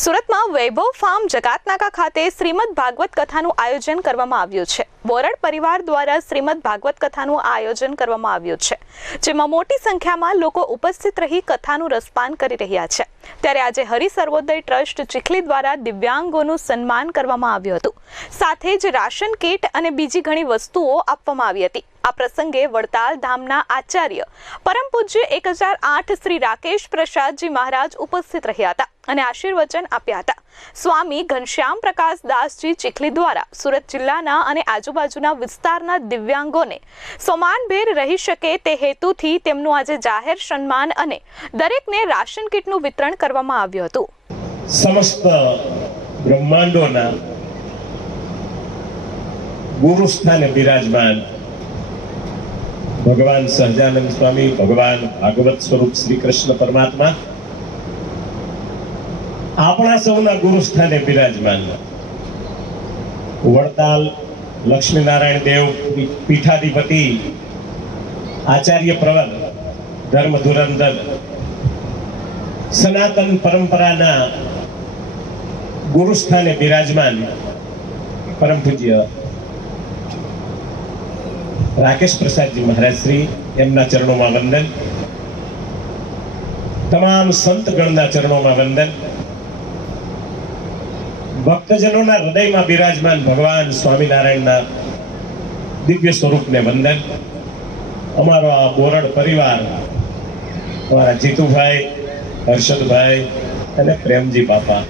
સુરતમાં વૈભવ ફાર્મ જકાતનાકા ખાતે શ્રીમદ ભાગવત કથાનું આયોજન કરવામાં આવ્યું છે. બોરડ પરિવાર દ્વારા શ્રીમદ ભાગવત કથાનું આયોજન કરવામાં આવ્યું છે. જેમાં મોટી સંખ્યામાં લોકો ઉપસ્થિત રહી કથાનું રસપાન કરી રહ્યા છે. ત્યારે આજે હરિ સર્વોદય ટ્રસ્ટ ચીખલી દ્વારા દિવ્યાંગોનું સન્માન કરવામાં આવ્યું હતું. સાથે જ રાશન કીટ અને બીજી ઘણી વસ્તુઓ આપવામાં આવી હતી. આ પ્રસંગે વડતાલ ધામના આચાર્ય પરમ પૂજ્ય એક હજાર આઠ શ્રી રાકેશ પ્રસાદજી મહારાજ ઉપસ્થિત રહ્યા હતા. અને આશીર્વચન આપ્યા હતા. સ્વામી ઘનશ્યામ પ્રકાશ દાસજી ચીખલી દ્વારા સુરત જિલ્લાના અને આજુબાજુના વિસ્તારના દિવ્યાંગોને સમાનભેર રહી શકે તે હેતુથી તેમનું આજે જાહેર સન્માન અને દરેકને રાશન કીટનું વિતરણ કરવામાં આવ્યું હતું. સમસ્ત બ્રહ્માંડોના ગુરુ સ્થાને બિરાજમાન ભગવાન સહજાનંદ સ્વામી, ભગવાન ભાગવત સ્વરૂપ શ્રી કૃષ્ણ પરમાત્મા આપણા સૌના ગુરુ સ્થાને બિરાજમાન. વડતાલ લક્ષ્મીનારાયણ દેવ પીઠાધિપતિ, આચાર્ય પ્રવર, ધર્મ ધુરંધર, સનાતન પરંપરાના ગુરુ સ્થાને બિરાજમાન પરમ પૂજ્ય રાકેશ પ્રસાદજી મહારાજ શ્રી, એમના ચરણોમાં વંદન. તમામ સંત ગણના ચરણોમાં વંદન. ભક્તજનોના હૃદયમાં બિરાજમાન ભગવાન સ્વામિનારાયણના દિવ્ય સ્વરૂપને વંદન. અમારો આ બોરડ પરિવાર, અમારા જીતુભાઈ, હર્ષદભાઈ અને પ્રેમજી બાપા.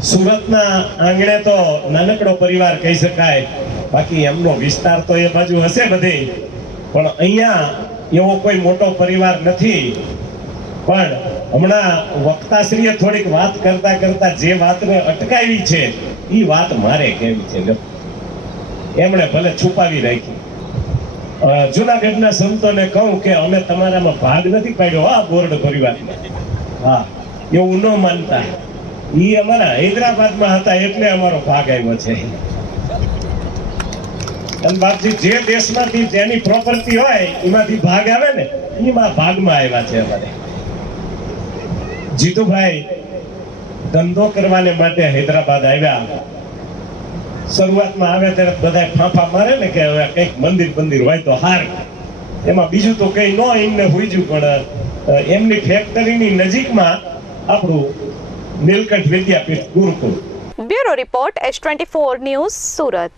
સુરતના આંગણે તો નાનકડો પરિવાર કહી શકાય, બાકી એમનો વિસ્તાર તો એ બાજુ હશે બધે. પણ અહીંયા એવો કોઈ મોટો પરિવાર નથી. પણ હમણાં વક્તાશ્રીએ થોડીક વાત કરતા કરતા જે વાતને અટકાવી છે એ વાત મારે કેવી છે. એમણે ભલે છુપાવી રાખી. જુનાગઢના સંતોને કહું કે અમે તમારામાં ભાગ નથી પાડ્યો. આ બોર્ડ પરિવારમાં હા, એવું ન માનતા. એ અમારા હૈદરાબાદમાં હતા એટલે અમારો ભાગ આવ્યો છે. અને બાપજી, જે દેશમાંથી જેની પ્રોપર્ટી હોય, એમાંથી ભાગ આવે ને, એમાં ભાગમાં આવ્યા છે અમારે. જીતુભાઈ, ધંધો કરવાને માટે હૈદરાબાદ આવ્યા. શરૂઆતમાં આવે ત્યારે બધા ફાંફા મારે ને કે હવે કંઈક મંદિર મંદિર હોય તો હાર. એમાં બીજું તો કઈ ન એમને હુઈજું પણ એમની ફેક્ટરીની નજીકમાં આપણું Neelkanth Vidyapeeth Gurukul. Bureau report S twenty four news Surat.